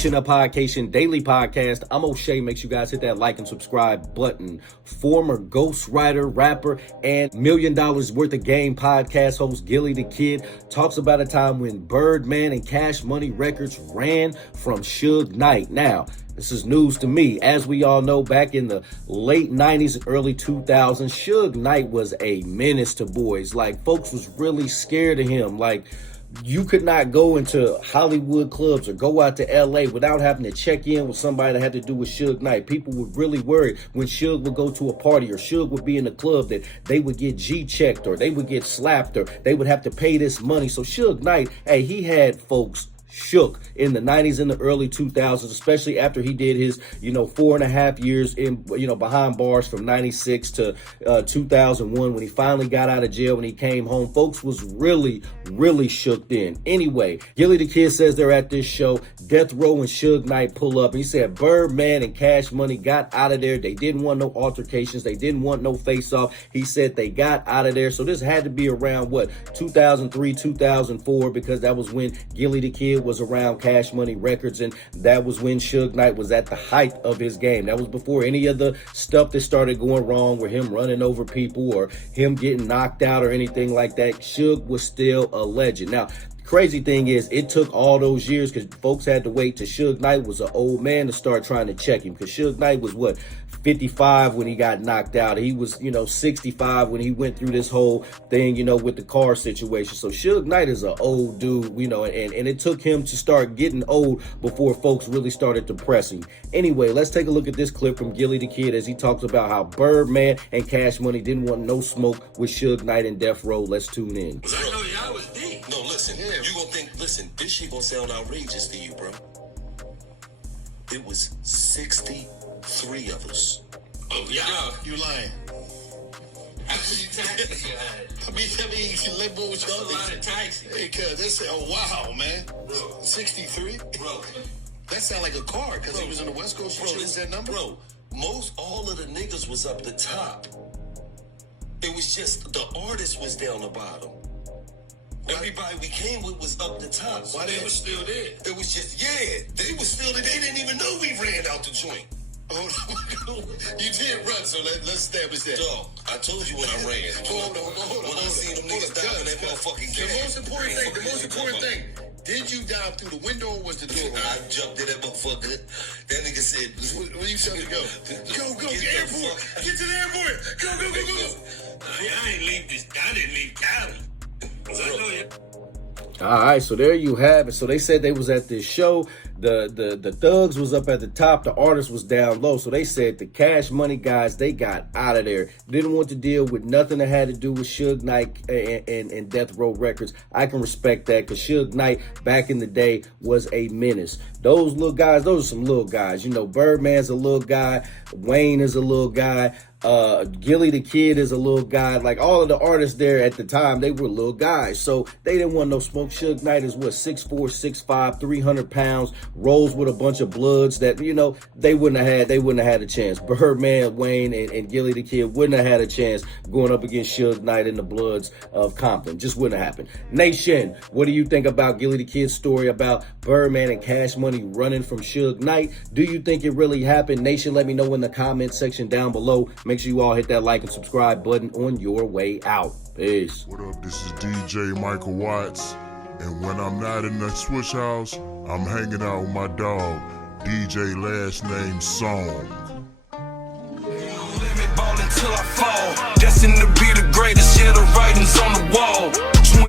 Nation of Podcation Daily Podcast. I'm O'Shea. Make sure you guys hit that like and subscribe button. Former ghostwriter, rapper, and $1 million worth of game podcast host Gillie the Kid talks about a time when Birdman and Cash Money Records ran from Suge Knight. Now, this is news to me. As we all know, back in the late 90s and early 2000s, Suge Knight was a menace to boys. Like, folks was really scared of him. Like, you could not go into Hollywood clubs or go out to LA without having to check in with somebody that had to do with Suge Knight. People were really worried when Suge would go to a party or Suge would be in the club that they would get G-checked or they would get slapped or they would have to pay this money. So Suge Knight, hey, he had folks shook in the 90s and the early 2000s, especially after he did his, 4.5 years in, behind bars from 96 to 2001 when he finally got out of jail, when he came home. Folks was really shook then. Anyway, Gillie the Kid says they're at this show. Death Row and Suge Knight pull up. He said Birdman and Cash Money got out of there. They didn't want no altercations. They didn't want no face-off. He said they got out of there. So this had to be around, 2003, 2004, because that was when Gillie the Kid was around Cash Money Records, and that was when Suge Knight was at the height of his game. That was before any of the stuff that started going wrong, where him running over people or him getting knocked out or anything like that. Suge was still a legend. Now, crazy thing is, it took all those years because folks had to wait till Suge Knight was an old man to start trying to check him, because Suge Knight was 55 when he got knocked out. He was 65 when he went through this whole thing with the car situation. So Suge Knight is an old dude, and it took him to start getting old before folks really started to press him. Anyway, let's take a look at this clip from Gillie the Kid as he talks about how Birdman and Cash Money didn't want no smoke with Suge Knight and Death Row. Let's tune in. I know y'all was deep. No, listen, you gonna think, this shit gonna sound outrageous to you, bro. It was 63 of us. Oh, yeah, you lying. How many taxis you had? I mean, you live with y'all. A lot of taxis. Hey, cuz, that's, oh, wow, man. Bro. 63? Bro. That sound like a car, because he was in the West Coast. Bro, is that number? Bro, all of the niggas was up the top. It was just, the artist was down the bottom. Everybody we came with was up the top. Why they was still there? It was just, they was still there. They didn't even know we ran out the joint. Oh, you did run, so let's establish that. Dog, I told you when I ran. Hold on. When I seen them niggas dive in that motherfucking can. The most important thing, did you dive through the window or was the door open? I jumped in that motherfucker. That nigga said, where you telling me to go? Go, get to the airport. Get to the airport. Go. I didn't leave Cali. All right, so there you have it. So they said they was at this show. The thugs was up at the top. The artist was down low. So they said the Cash Money guys, they got out of there. Didn't want to deal with nothing that had to do with Suge Knight and Death Row Records. I can respect that, because Suge Knight back in the day was a menace. Those little guys, those are some little guys. Birdman's a little guy. Wayne is a little guy. Gillie the Kid is a little guy. Like, all of the artists there at the time, they were little guys. So they didn't want no smoke. Suge Knight is 6'4", 6'5", 300 pounds, rolls with a bunch of bloods that, they wouldn't have had a chance. Birdman, Wayne, and Gillie the Kid wouldn't have had a chance going up against Suge Knight and the Bloods of Compton. Just wouldn't have happened. Nation, what do you think about Gillie the Kid's story about Birdman and Cash Money running from Suge Knight? Do you think it really happened? Nation, let me know in the comment section down below. Make sure you all hit that like and subscribe button on your way out. Peace. What up? This is DJ Michael Watts. And when I'm not in the switch house, I'm hanging out with my dog, DJ last name Song. Let me ball until I